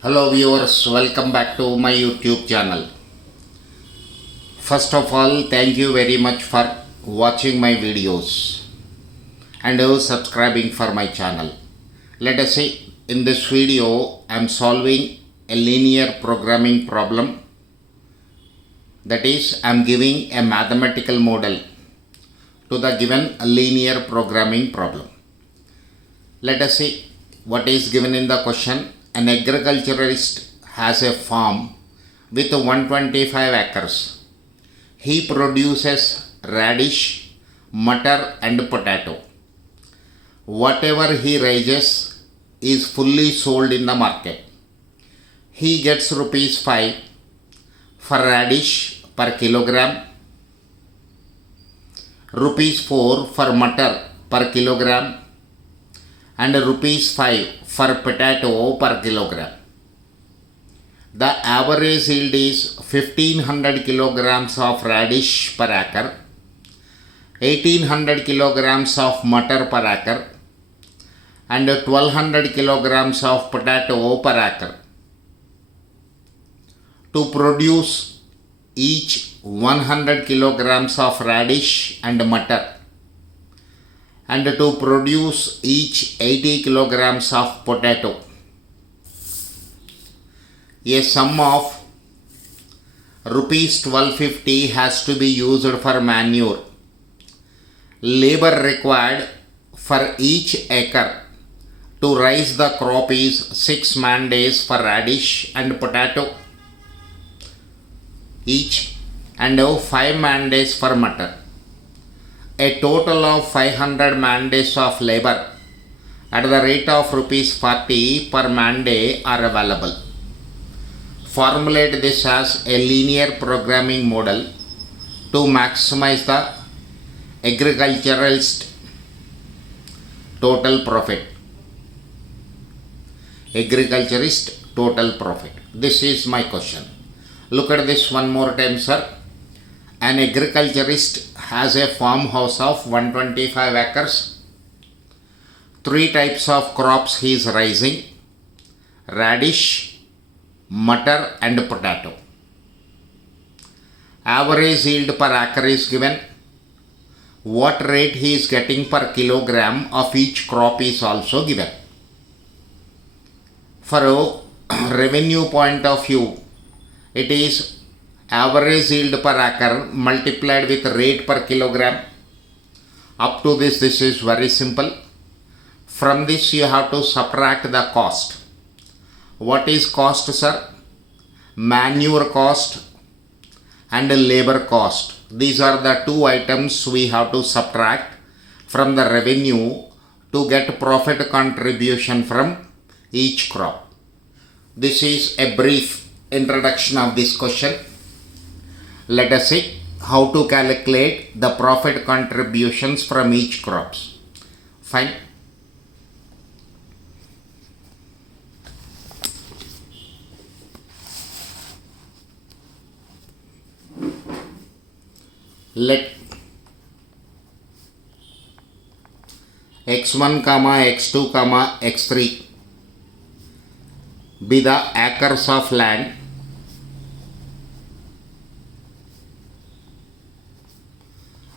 Hello viewers, welcome back to my YouTube channel. First of all, thank you very much for watching my videos and subscribing for my channel. Let us say in this video I am solving a linear programming problem. That is, I am giving a mathematical model to the given linear programming problem. Let us see what is given in the question. An agriculturist has a farm with 125 acres. He produces radish, mutton and potato. Whatever he raises is fully sold in the market. He gets rupees 5 for radish per kilogram, rupees 4 for mutton per kilogram, and rupees 5 for potato per kilogram. The average yield is 1500 kilograms of radish per acre, 1800 kilograms of mutton per acre, and 1200 kilograms of potato per acre. To produce each 100 kilograms of radish and mutton, and to produce each 80 kilograms of potato, a sum of rupees 1250 has to be used for manure. Labor required for each acre to raise the crop is 6 man days for radish and potato each, and 5 man days for mutton. A total of 500 man days of labor at the rate of rupees 40 per man day are available. Formulate this as a linear programming model to maximize the agriculturalist total profit. Agriculturist total profit. This is my question. Look at this one more time, sir. An agriculturist has a farmhouse of 125 acres. 3 types of crops he is raising: radish, mutton and potato. Average yield per acre is given. What rate he is getting per kilogram of each crop is also given. For a revenue point of view, it is average yield per acre multiplied with rate per kilogram. Up to this is very simple. From this you have to subtract the cost. What is cost, sir? Manure cost and labor cost. These are the 2 items we have to subtract from the revenue to get profit contribution from each crop. This is a brief introduction of this question. Let us see how to calculate the profit contributions from each crops. Fine. Let x1, x2, x3 be the acres of land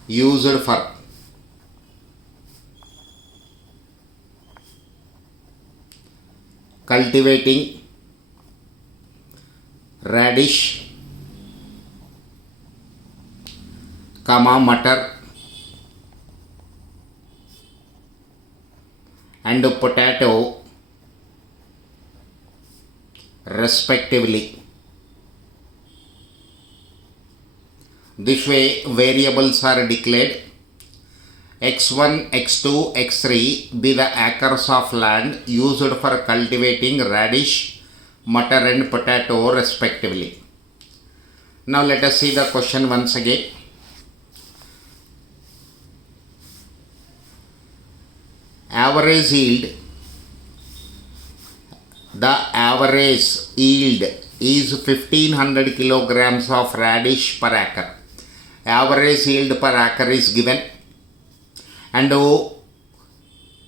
used for cultivating radish, mutton and potato respectively. This way variables are declared. x1, x2, x3 be the acres of land used for cultivating radish, mutton and potato respectively. Now let us see the question once again. Average yield. The average yield is 1500 kilograms of radish per acre. Average yield per acre is given, and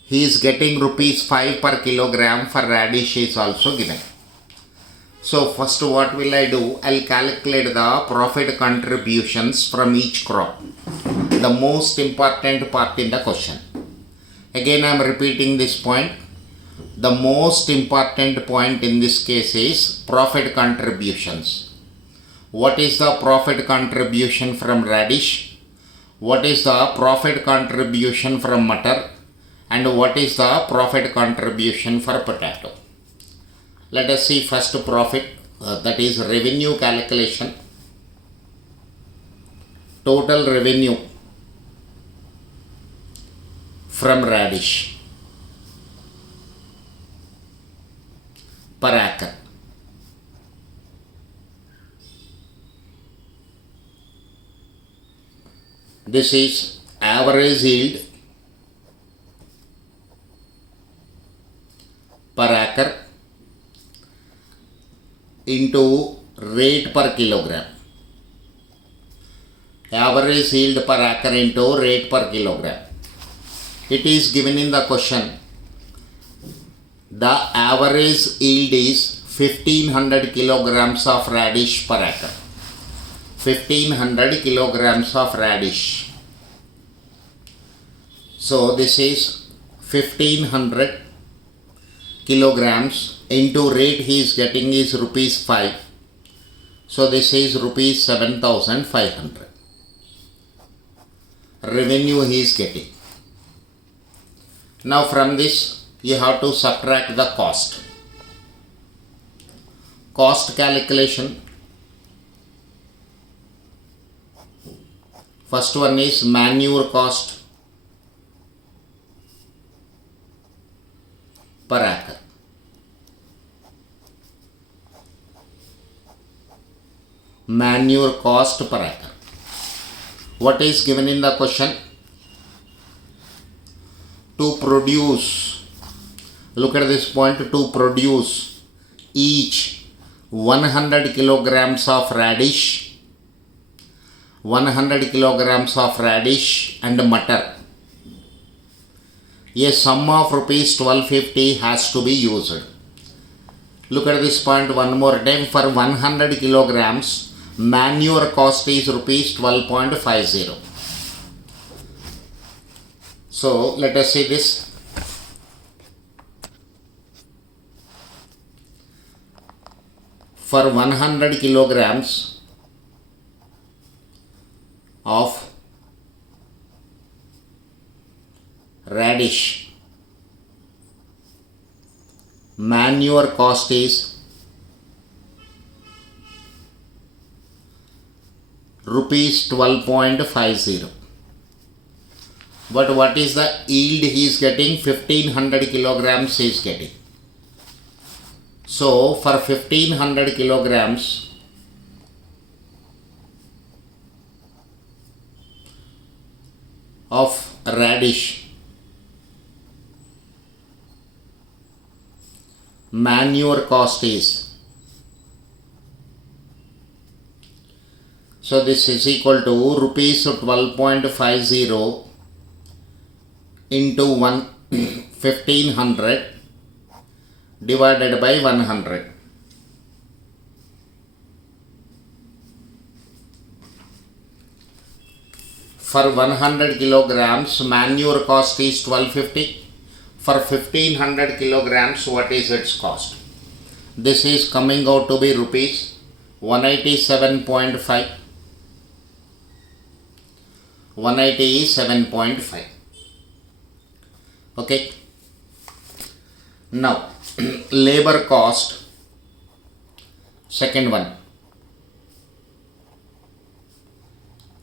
he is getting rupees 5 per kilogram for radish is also given. So first what will I do? I'll calculate the profit contributions from each crop. The most important part in the question. Again I am repeating this point. The most important point in this case is profit contributions. What is the profit contribution from radish? What is the profit contribution from mutton? And what is the profit contribution for potato? Let us see first profit, that is revenue calculation. Total revenue from radish per acre. This is average yield per acre into rate per kilogram. Average yield per acre into rate per kilogram. It is given in the question. The average yield is 1500 kilograms of radish per acre. 1500 kilograms of radish. So this is 1500 kilograms into rate he is getting is rupees 5. So this is rupees 7500. Revenue he is getting. Now from this you have to subtract the cost. Cost calculation. First one is manure cost per acre. Manure cost per acre. What is given in the question? To produce, look at this point, to produce each 100 kilograms of radish, 100 kilograms of radish and mutton, a sum of rupees 1250 has to be used. Look at this point one more time. For 100 kilograms, manure cost is rupees 12.50. So let us see this. For 100 kilograms of radish, manure cost is rupees 12.50. But what is the yield he is getting? 1500 kilograms he is getting. So for 1500 kilograms of radish, manure cost is, so this is equal to rupees 12.50 into 1500 divided by 100. For 100 kilograms, manure cost is 1250. For 1500 kilograms, what is its cost? This is coming out to be rupees 187.5. 187.5. Okay. Now, labor cost, second one.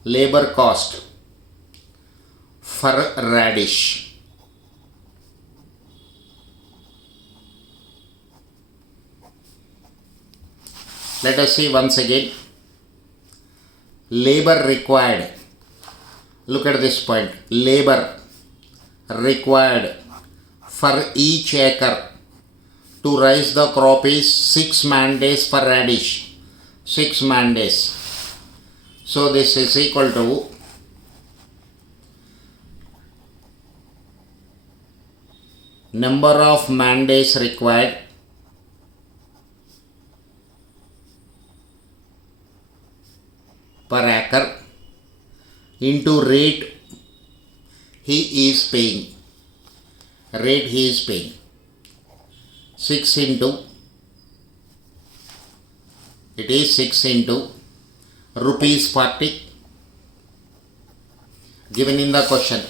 Labor cost for radish. Let us see once again. Labor required. Look at this point. Labor required for each acre to raise the crop is 6 man days for radish. 6 man days. So this is equal to number of man days required per acre into rate he is paying. Rate he is paying. 6 into, it is 6 into rupees 40 given in the question.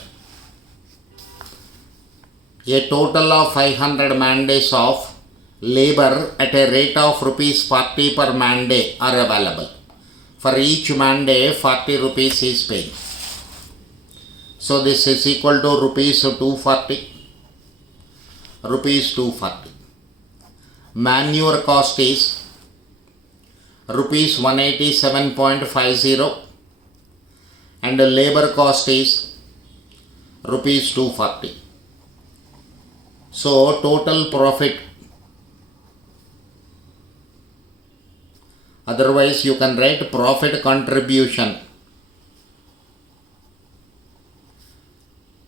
A total of 500 man days of labor at a rate of rupees 40 per man day are available. For each man day 40 rupees is paid. So this is equal to rupees 240. Rupees 240. Manure cost is rupees 187.50 and the labor cost is rupees 240. So total profit, otherwise you can write profit contribution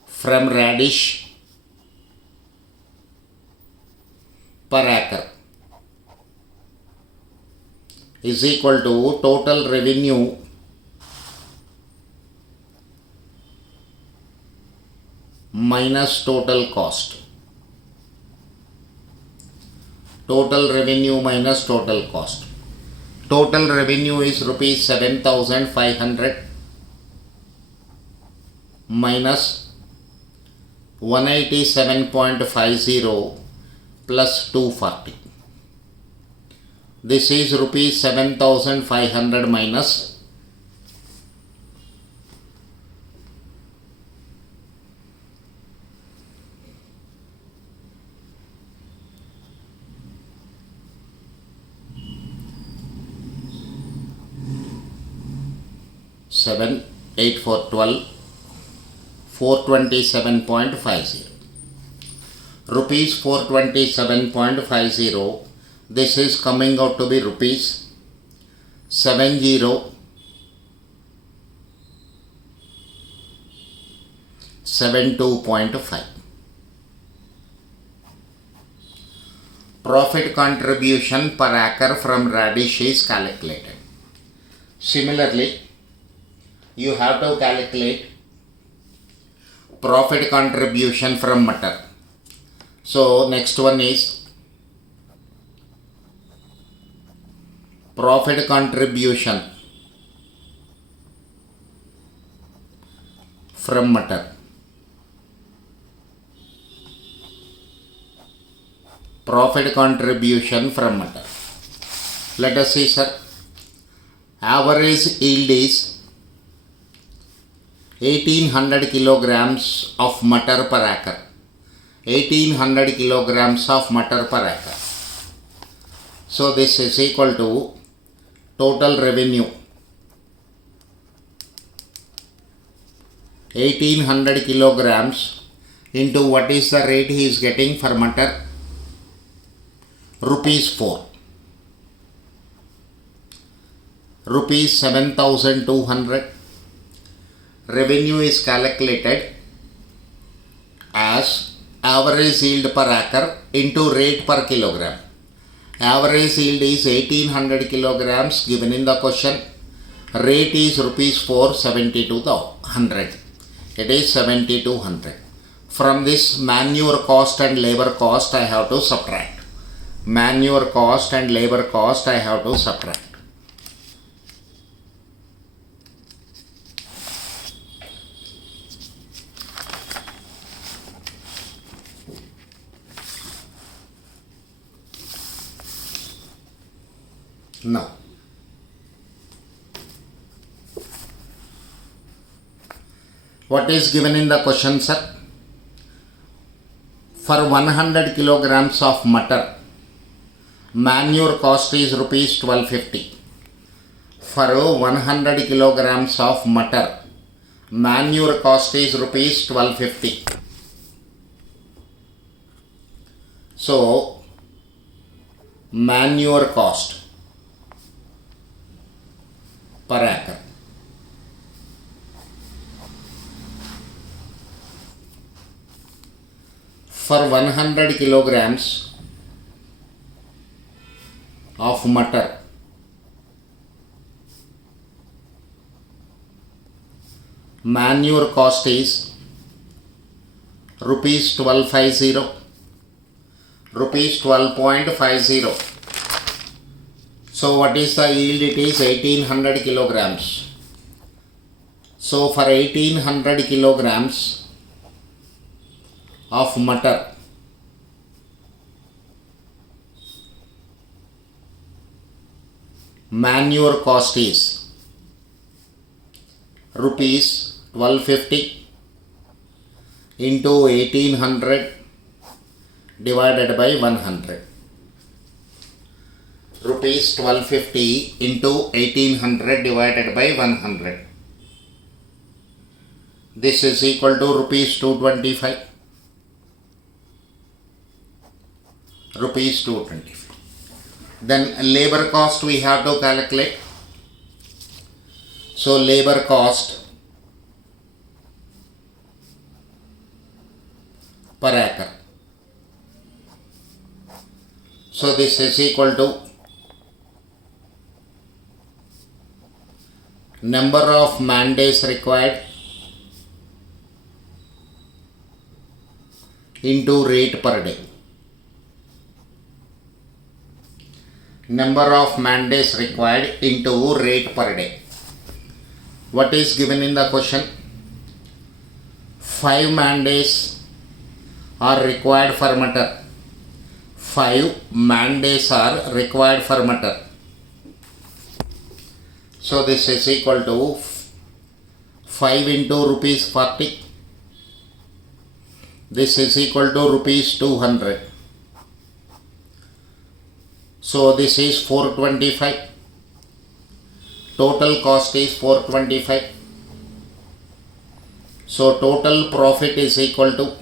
from radish per acre is equal to total revenue minus total cost. Total revenue minus total cost. Total revenue is rupees 7,500 minus 187.50 plus 240. This is rupees 7,500 minus 7, 8 for 12, 427.50. Rupees 427.50. This is coming out to be rupees 7072.5. Profit contribution per acre from radish is calculated. Similarly, you have to calculate profit contribution from mutton. So next one is profit contribution from mutton. Profit contribution from mutton. Let us see, sir. Average yield is 1800 kilograms of mutton per acre. 1800 kilograms of mutton per acre. So this is equal to total revenue 1800 kilograms into what is the rate he is getting for mutton? Rupees 4. Rupees 7,200. Revenue is calculated as average yield per acre into rate per kilogram. Average yield is 1800 kilograms given in the question. Rate is rupees 4, 7200. It is 7200. From this manure cost and labor cost I have to subtract. Manure cost and labor cost I have to subtract. Now, what is given in the question, sir? For 100 kilograms of mutton, manure cost is rupees 1250. For 100 kilograms of mutton, manure cost is rupees 1250. So, manure cost per acre. For 100 kilograms of mutton, manure cost is rupees 1250, rupees 12.50. So what is the yield? It is 1800 kilograms. So for 1800 kilograms of matter, manure cost is rupees 1250 into 1800 divided by 100. Rupees 1250 into 1800 divided by 100. This is equal to rupees 225. Rupees 225. Then labor cost we have to calculate. So labor cost per acre. So this is equal to number of man days required into rate per day. Number of man days required into rate per day. What is given in the question? 5 man days are required for matter. 5 man days are required for matter. So this is equal to 5 into rupees 40. This is equal to rupees 200. So this is 425. Total cost is 425. So total profit is equal to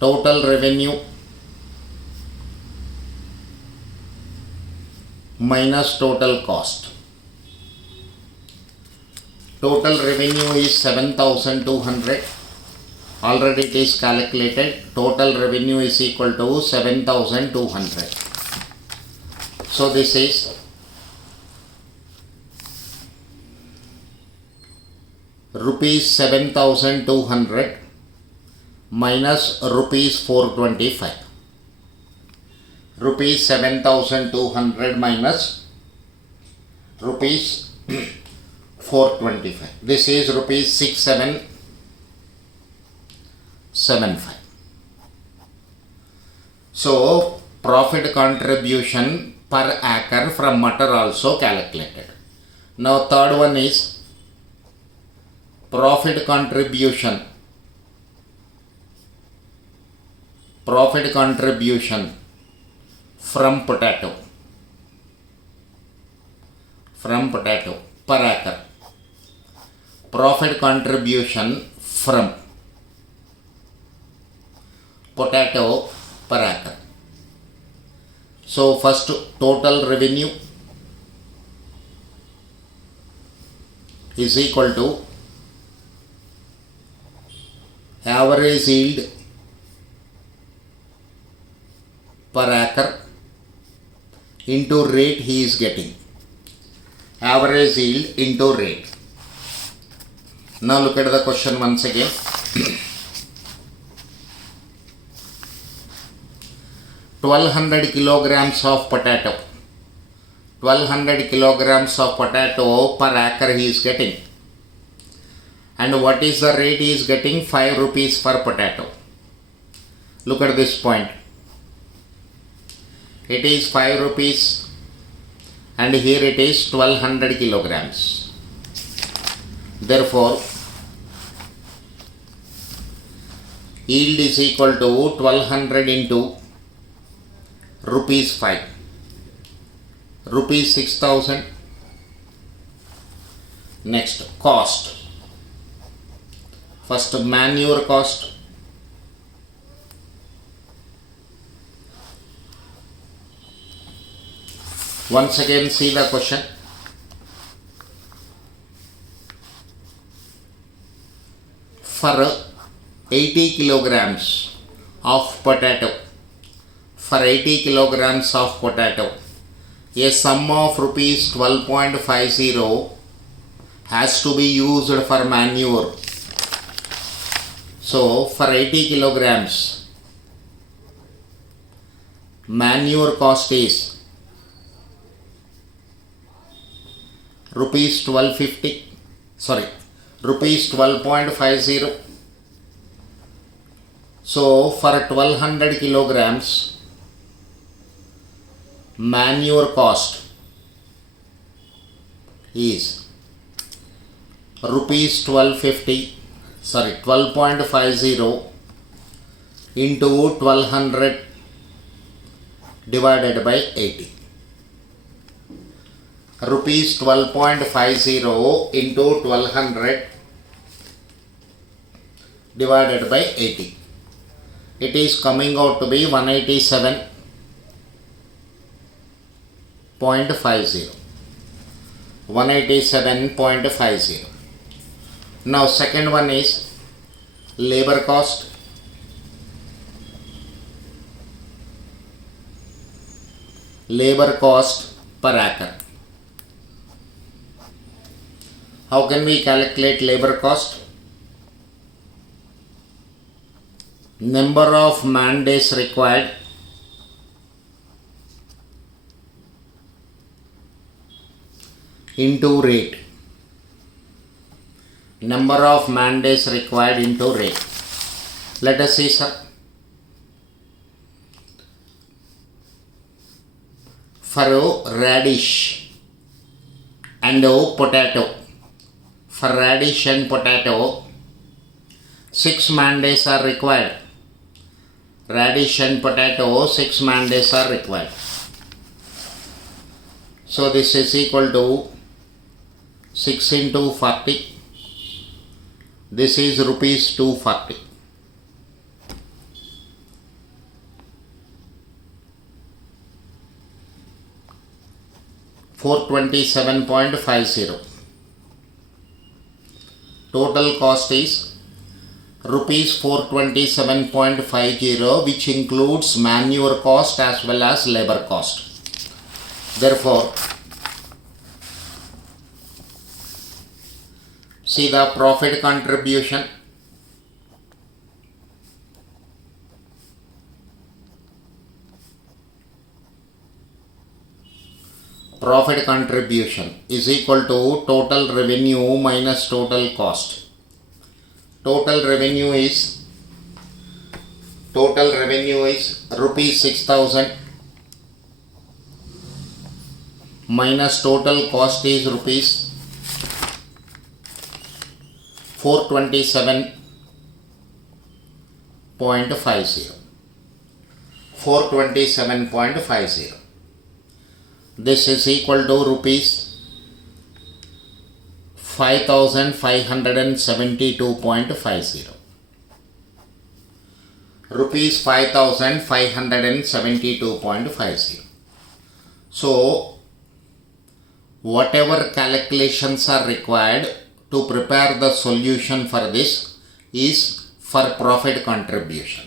total revenue minus total cost. Total revenue is 7200. Already it is calculated. Total revenue is equal to 7200. So this is rupees 7200 minus rupees 425. Rupees 7200 minus rupees 425. This is rupees 6775. So profit contribution per acre from matter also calculated. Now third one is profit contribution from potato per acre. Profit contribution from potato per acre. So first total revenue is equal to average yield per acre into rate he is getting. Average yield into rate. Now look at the question once again. 1200 kilograms of potato. 1200 kilograms of potato per acre he is getting. And what is the rate he is getting? 5 rupees per potato. Look at this point. It is 5 rupees and here it is 1200 kilograms. Therefore, yield is equal to 1200 into rupees 5. Rupees 6000. Next, cost. First, manure cost. Once again see the question. For 80 kilograms of potato, for 80 kilograms of potato, a sum of rupees 12.50 has to be used for manure. So for 80 kilograms, manure cost is rupees 12.50. So for 1200 kilograms, manure cost is rupees 12.50 into 1200 divided by 80. Rupees 12.50 into 1200 divided by 80. It is coming out to be 187.50. 187.50. Now second one is labor cost. Labor cost per acre. How can we calculate labor cost? Number of man days required into rate. Number of man days required into rate. Let us see, sir. For radish and potato. For radish and potato, 6 man days are required. Radish and potato, 6 man days are required. So this is equal to 6 into 40. This is rupees 240. $427.50. Total cost is rupees 427.50, which includes manure cost as well as labor cost. Therefore, see the profit contribution. Profit contribution is equal to total revenue minus total cost. Total revenue is rupees 6,000 minus total cost is rupees 427.50. 427.50. This is equal to rupees 5,572.50. Rupees 5,572.50. So, whatever calculations are required to prepare the solution for this is for profit contribution.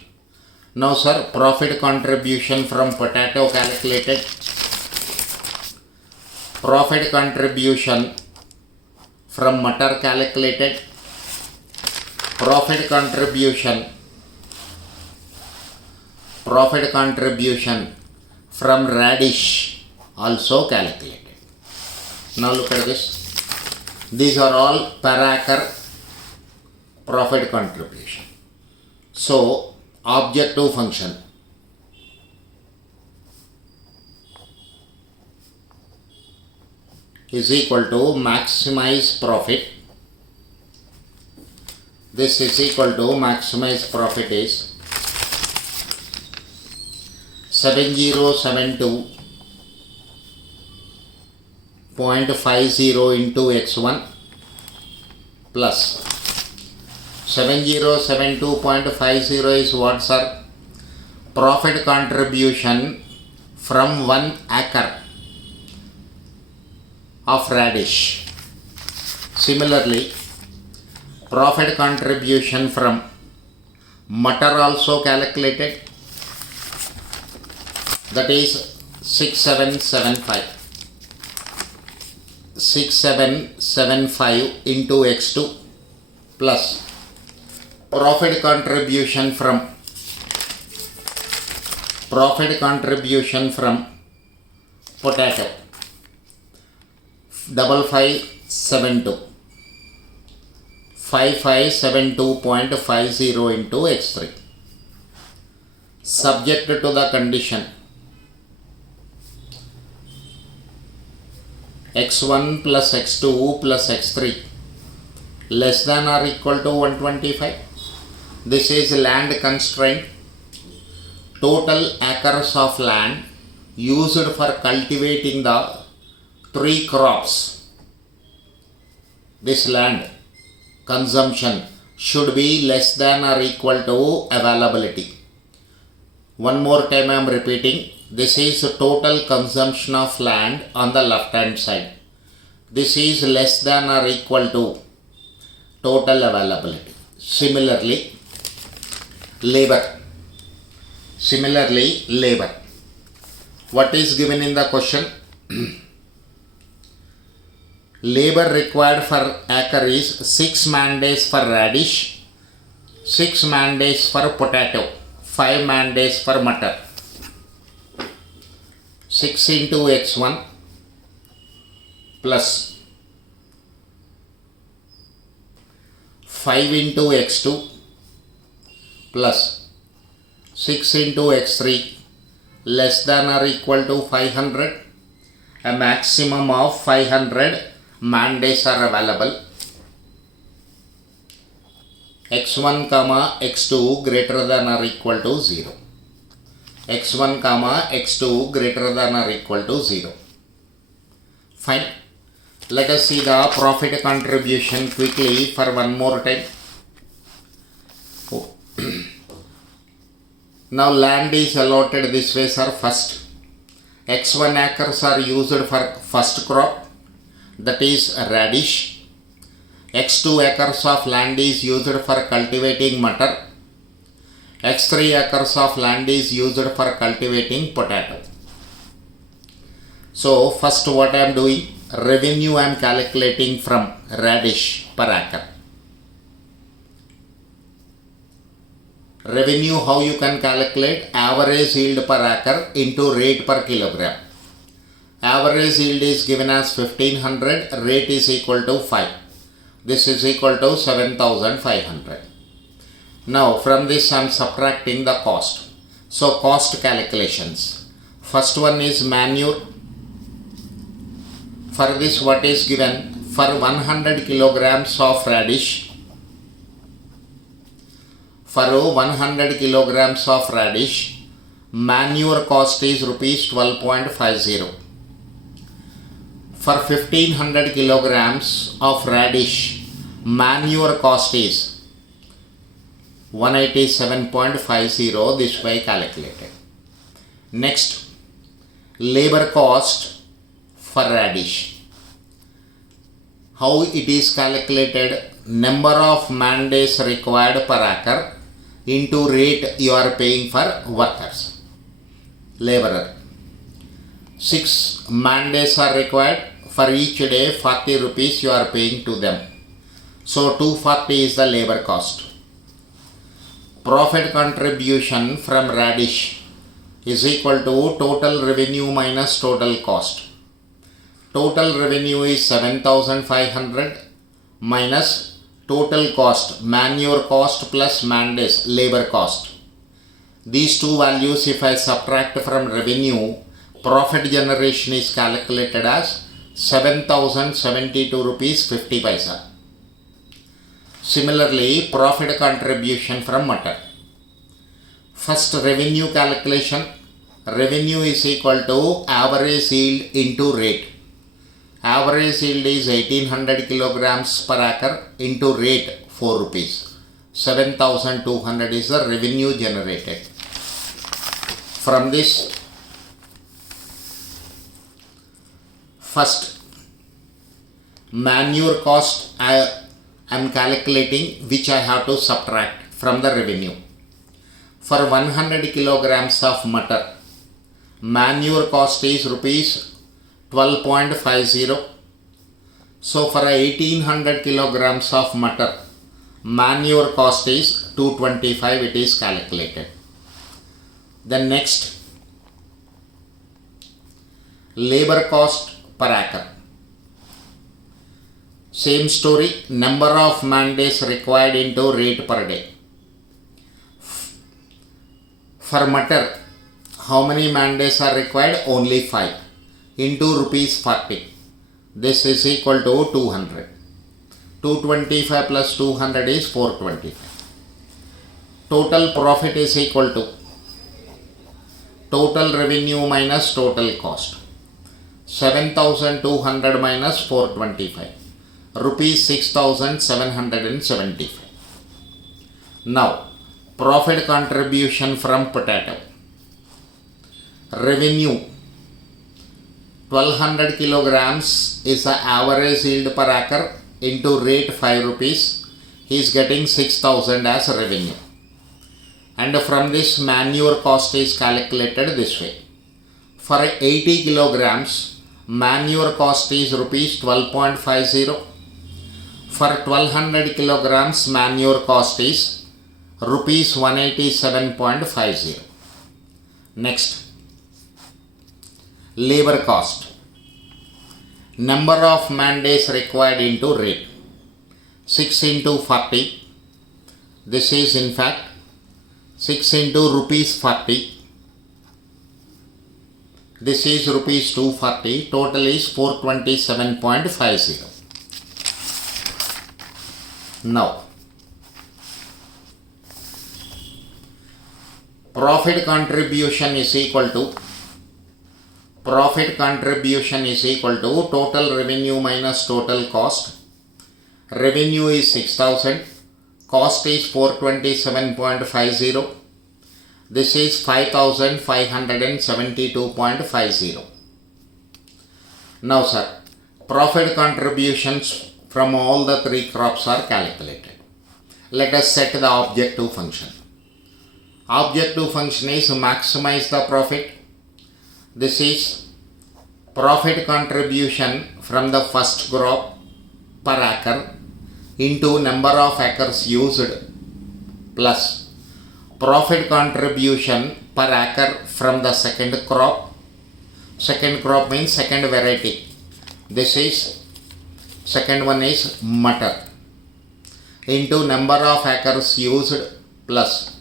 Now, sir, profit contribution from potato calculated. Profit contribution from mutton calculated. Profit contribution from radish also calculated. Now look at this. These are all per acre profit contribution. So objective function is equal to maximize profit. This is equal to maximize profit is 7072.50 into x1 plus 7072.50 is what, sir? Profit contribution from 1 acre of radish. Similarly, profit contribution from mutton also calculated, that is 6775. 6775 into x2 plus profit contribution from potato 5572 into x3 subject to the condition x1 plus x2 plus x3 less than or equal to 125. This is land constraint. Total acres of land used for cultivating the 3 crops. This land consumption should be less than or equal to availability. One more time I am repeating. This is total consumption of land on the left hand side. This is less than or equal to total availability. Similarly, labor. What is given in the question? Labor required for acre is 6 man days for radish, 6 man days for potato, 5 man days for mutton. 6 into x1 plus 5 into x2 plus 6 into x3 less than or equal to 500. A maximum of 500 man days are available. x1 comma x2 greater than or equal to 0. x1 comma x2 greater than or equal to 0. Fine. Let us see the profit contribution quickly for one more time. Now land is allotted this way, sir. First, x1 acres are used for first crop, that is radish. x2 acres of land is used for cultivating mutton. x3 acres of land is used for cultivating potato. So first what I am doing, revenue I am calculating from radish per acre. Revenue, how you can calculate? Average yield per acre into rate per kilogram. Average yield is given as 1500, rate is equal to 5. This is equal to 7500. Now from this I am subtracting the cost. So cost calculations. First one is manure. For this what is given? For 100 kilograms of radish. For 100 kilograms of radish, manure cost is rupees 12.50. For 1500 kilograms of radish, manure cost is 187.50, this way calculated. Next, labor cost for radish. How it is calculated? Number of man days required per acre into rate you are paying for workers, laborer. 6 man days are required. For each day 40 rupees you are paying to them. So 240 is the labor cost. Profit contribution from radish is equal to total revenue minus total cost. Total revenue is 7500 minus total cost, manure cost plus man days, labor cost. These two values if I subtract from revenue, profit generation is calculated as 7072 rupees 50 paisa. Similarly, profit contribution from mutton. First revenue calculation. Revenue is equal to average yield into rate. Average yield is 1800 kilograms per acre into rate 4 rupees. 7200 is the revenue generated. From this, first manure cost I am calculating, which I have to subtract from the revenue. For 100 kilograms of mutton, manure cost is rupees 12.50. So for 1800 kilograms of mutton, manure cost is 225, it is calculated. Then next, labor cost per acre. Same story, number of man days required into rate per day. For mutton, how many man days are required? Only 5 into rupees 40. This is equal to 200. 225 plus 200 is 425. Total profit is equal to total revenue minus total cost. 7200 minus 425. Rupees 6775. Now, profit contribution from potato. Revenue 1200 kilograms is the average yield per acre into rate 5 rupees. He is getting 6000 as revenue. And from this, manure cost is calculated this way. For 80 kilograms, manure cost is rupees 12.50. For 1200 kilograms, manure cost is rupees 187.50. Next, labor cost. Number of man days required into rate. 6 into 40. This is in fact 6 into rupees 40. This is rupees 240. Total is 427.50. Now, profit contribution is equal to total revenue minus total cost. Revenue is 6000, cost is 427.50. This is 5572.50. Now sir, profit contributions from all the 3 crops are calculated. Let us set the objective function. Objective function is maximize the profit. This is profit contribution from the first crop per acre into number of acres used plus profit contribution per acre from the second crop. Second crop means second variety. This is second one is mutton into number of acres used plus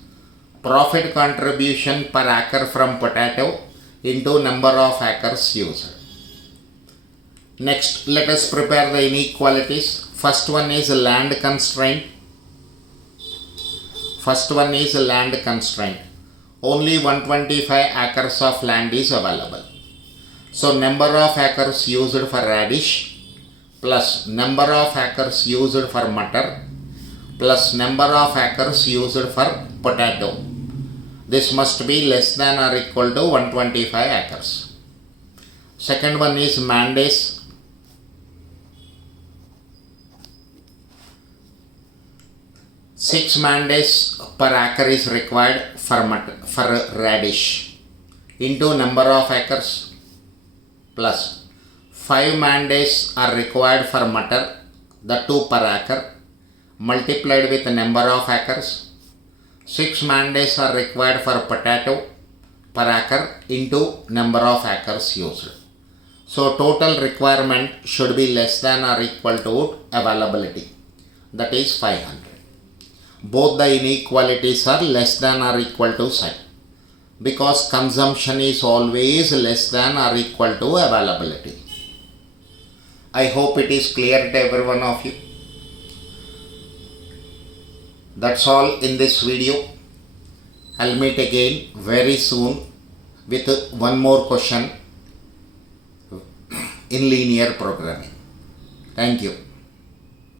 profit contribution per acre from potato into number of acres used. Next, let us prepare the inequalities. First one is land constraint. Only 125 acres of land is available. So number of acres used for radish plus number of acres used for mutton plus number of acres used for potato. This must be less than or equal to 125 acres. Second one is man days. Six man days per acre is required for radish into number of acres plus 5 man days are required for mutton, the 2 per acre multiplied with the number of acres. 6 man days are required for potato per acre into number of acres used. So total requirement should be less than or equal to availability, that is 500. Both the inequalities are less than or equal to sign because consumption is always less than or equal to availability. I hope it is clear to every one of you. That's all in this video. I'll meet again very soon with one more question in linear programming. Thank you.